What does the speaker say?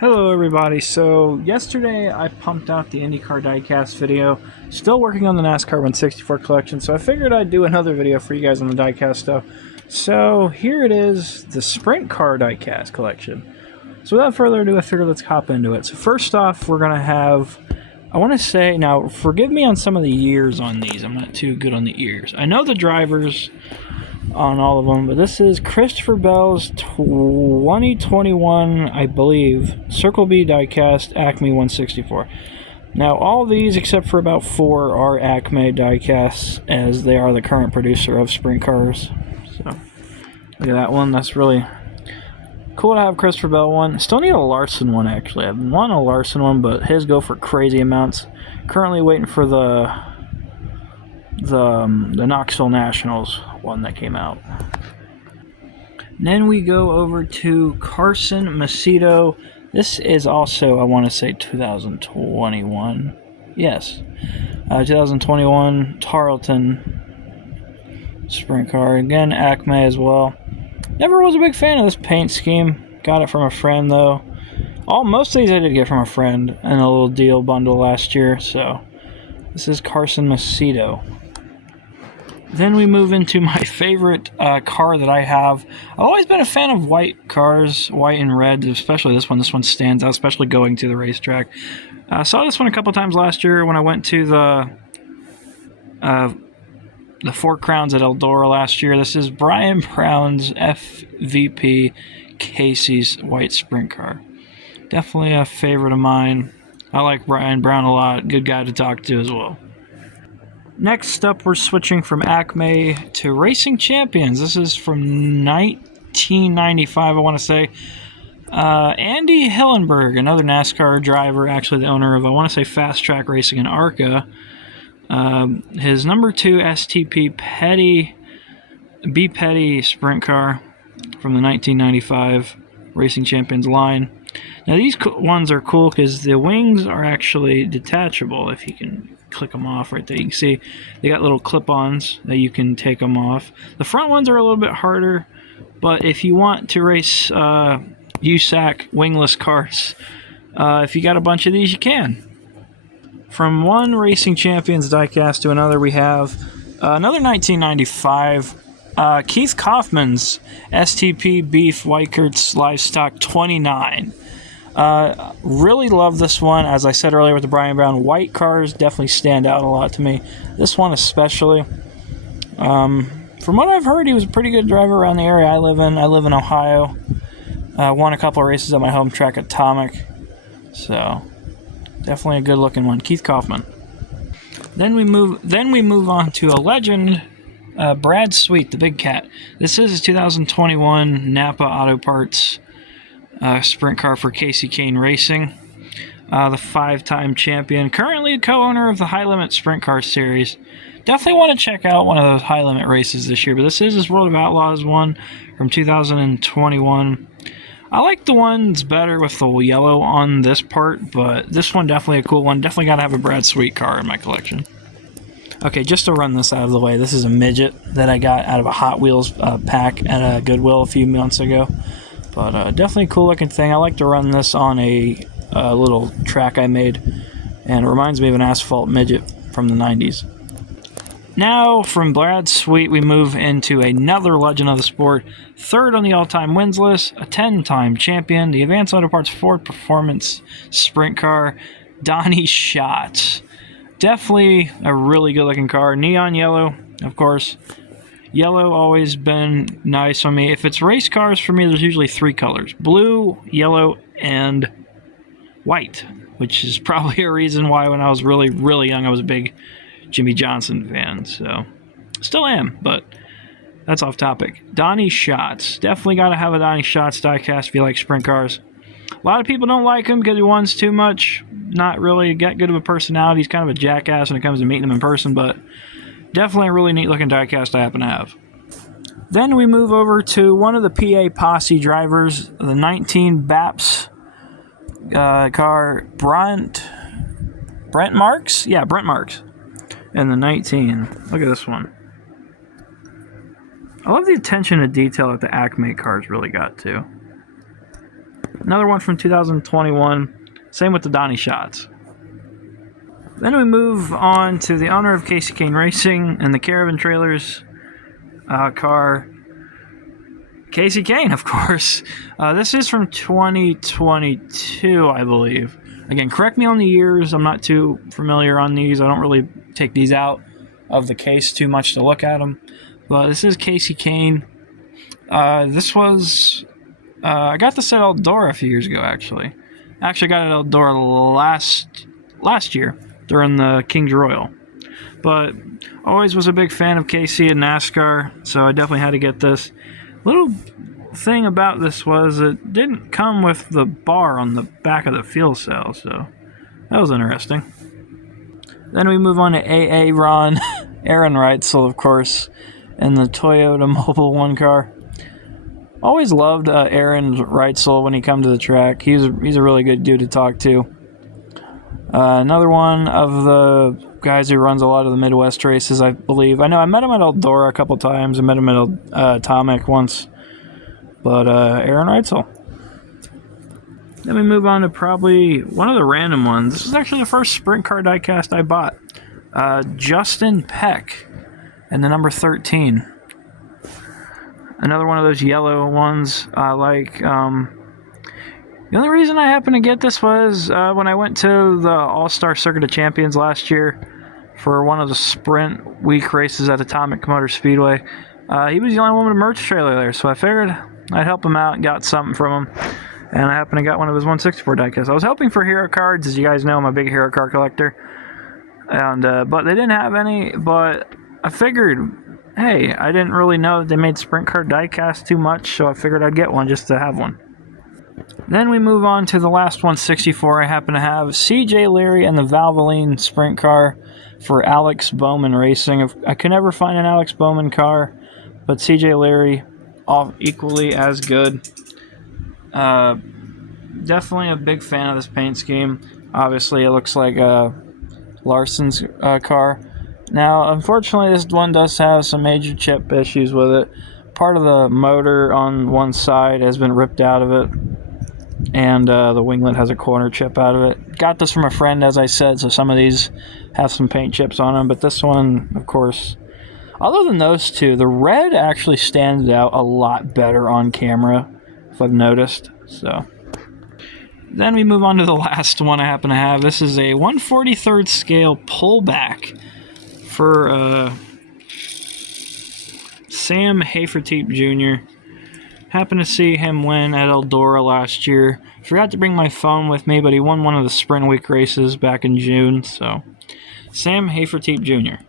Hello everybody, so yesterday I pumped out the IndyCar Diecast video, still working on the NASCAR 164 collection, so I figured I'd do another video for you guys on the Diecast stuff. So here it is, the Sprint Car Diecast collection. So without further ado, I figured let's hop into it. So first off, we're going to have, I want to say, now forgive me on some of the years on these, I'm not too good on the years. I know the drivers on all of them, but this is Christopher Bell's 2021, I believe, Circle B Diecast Acme 164. Now, all these, except for about 4, are Acme Diecasts, as they are the current producer of sprint cars. So, look at that one. That's really cool to have Christopher Bell one. Still need a Larson one, actually. I want a Larson one, but his go for crazy amounts. Currently waiting for the Knoxville Nationals one that came out. And then we go over to Carson Macedo. This is also, I want to say, 2021. Yes. 2021 Tarleton sprint car. Again, Acme as well. Never was a big fan of this paint scheme. Got it from a friend, though. Most of these I did get from a friend in a little deal bundle last year. So, this is Carson Macedo. Then we move into my favorite car that I have. I've always been a fan of white cars, white and red, especially this one. This one stands out, especially going to the racetrack. I saw this one a couple times last year when I went to the Four Crowns at Eldora last year. This is Brian Brown's FVP Casey's white sprint car. Definitely a favorite of mine. I like Brian Brown a lot. Good guy to talk to as well. Next up, we're switching from Acme to Racing Champions. This is from 1995, I want to say. Andy Hillenberg, another NASCAR driver, actually the owner of, I want to say, Fast Track Racing in ARCA. His number 2 STP B Petty sprint car from the 1995 Racing Champions line. Now, these ones are cool because the wings are actually detachable. If you can click them off right there, you can see they got little clip-ons that you can take them off. The front ones are a little bit harder, but if you want to race USAC wingless cars, if you got a bunch of these, you can. From one Racing Champions diecast to another, we have another 1995 Keith Kaufman's STP Beef Weikert's Livestock 29. Really love this one. As I said earlier with the Brian Brown, white cars definitely stand out a lot to me. This one especially. From what I've heard, he was a pretty good driver around the area I live in. I live in Ohio. Won a couple of races at my home track, Atomic. So, definitely a good-looking one. Keith Kaufman. Then we move on to a legend, Brad Sweet, the Big Cat. This is his 2021 Napa Auto Parts sprint car for Casey Kane Racing. The 5-time champion. Currently a co-owner of the High Limit Sprint Car Series. Definitely want to check out one of those High Limit races this year, but this is his World of Outlaws one from 2021. I like the ones better with the yellow on this part, but this one definitely a cool one. Definitely got to have a Brad Sweet car in my collection. Okay, just to run this out of the way, this is a midget that I got out of a Hot Wheels pack at a Goodwill a few months ago. But definitely a cool looking thing. I like to run this on a little track I made, and it reminds me of an asphalt midget from the 90s. Now, from Brad Sweet, we move into another legend of the sport. Third on the all-time wins list, a 10-time champion, the Advanced Auto Parts Ford Performance Sprint Car, Donnie Schatz. Definitely a really good-looking car. Neon yellow, of course. Yellow always been nice on me. If it's race cars, for me, there's usually 3 colors. Blue, yellow, and white, which is probably a reason why when I was really, really young, I was a big Jimmy Johnson fan. So, still am, but that's off topic. Donnie Schatz. Definitely got to have a Donnie Schatz diecast if you like sprint cars. A lot of people don't like him because he wants too much. Not really got good of a personality. He's kind of a jackass when it comes to meeting him in person, but definitely a really neat looking diecast I happen to have. Then we move over to one of the PA Posse drivers, the 19 BAPS car, Brent Marks? Yeah, Brent Marks. And the 19. Look at this one. I love the attention to detail that the Acme cars really got too. Another one from 2021. Same with the Donnie shots. Then we move on to the owner of Kasey Kahne Racing and the Caravan Trailers car. Kasey Kahne, of course. This is from 2022, I believe. Again, correct me on the years. I'm not too familiar on these. I don't really take these out of the case too much to look at them. But this is Kasey Kahne. This was... I got this at Eldora a few years ago, actually. Actually got it at Eldora last year during the King's Royal. But always was a big fan of Kasey and NASCAR, so I definitely had to get this. Little thing about this was it didn't come with the bar on the back of the fuel cell, so that was interesting. Then we move on to AA Ron, Aaron Reitzel, of course, and the Toyota Mobile 1 car. Always loved Aaron Reitzel when he come to the track. He's a really good dude to talk to. Another one of the guys who runs a lot of the Midwest races, I believe. I know I met him at Eldora a couple times. I met him at Atomic once. But Aaron Reitzel. Then we move on to probably one of the random ones. This is actually the first sprint car diecast I bought. Justin Peck and the number 13. Another one of those yellow ones I like. The only reason I happened to get this was when I went to the All-Star Circuit of Champions last year for one of the sprint week races at Atomic Motor Speedway. He was the only one with a merch trailer there, so I figured I'd help him out and got something from him. And I happened to get one of his 164 diecasts. I was hoping for hero cards. As you guys know, I'm a big hero card collector. And but they didn't have any, but I figured, hey, I didn't really know that they made sprint car diecast too much, so I figured I'd get one just to have one. Then we move on to the last 164 I happen to have. CJ Leary and the Valvoline sprint car for Alex Bowman Racing. I could never find an Alex Bowman car, but CJ Leary, equally as good. Definitely a big fan of this paint scheme. Obviously, it looks like Larson's car. Now, unfortunately, this one does have some major chip issues with it. Part of the motor on one side has been ripped out of it, and the winglet has a corner chip out of it. Got this from a friend, as I said, so some of these have some paint chips on them, but this one, of course, other than those two, the red actually stands out a lot better on camera, if I've noticed. So then we move on to the last one I happen to have. This is a 1/43 scale pullback for Sam Haferteep Jr. Happened to see him win at Eldora last year. Forgot to bring my phone with me, but he won one of the Sprint Week races back in June. So, Sam Haferteep Jr.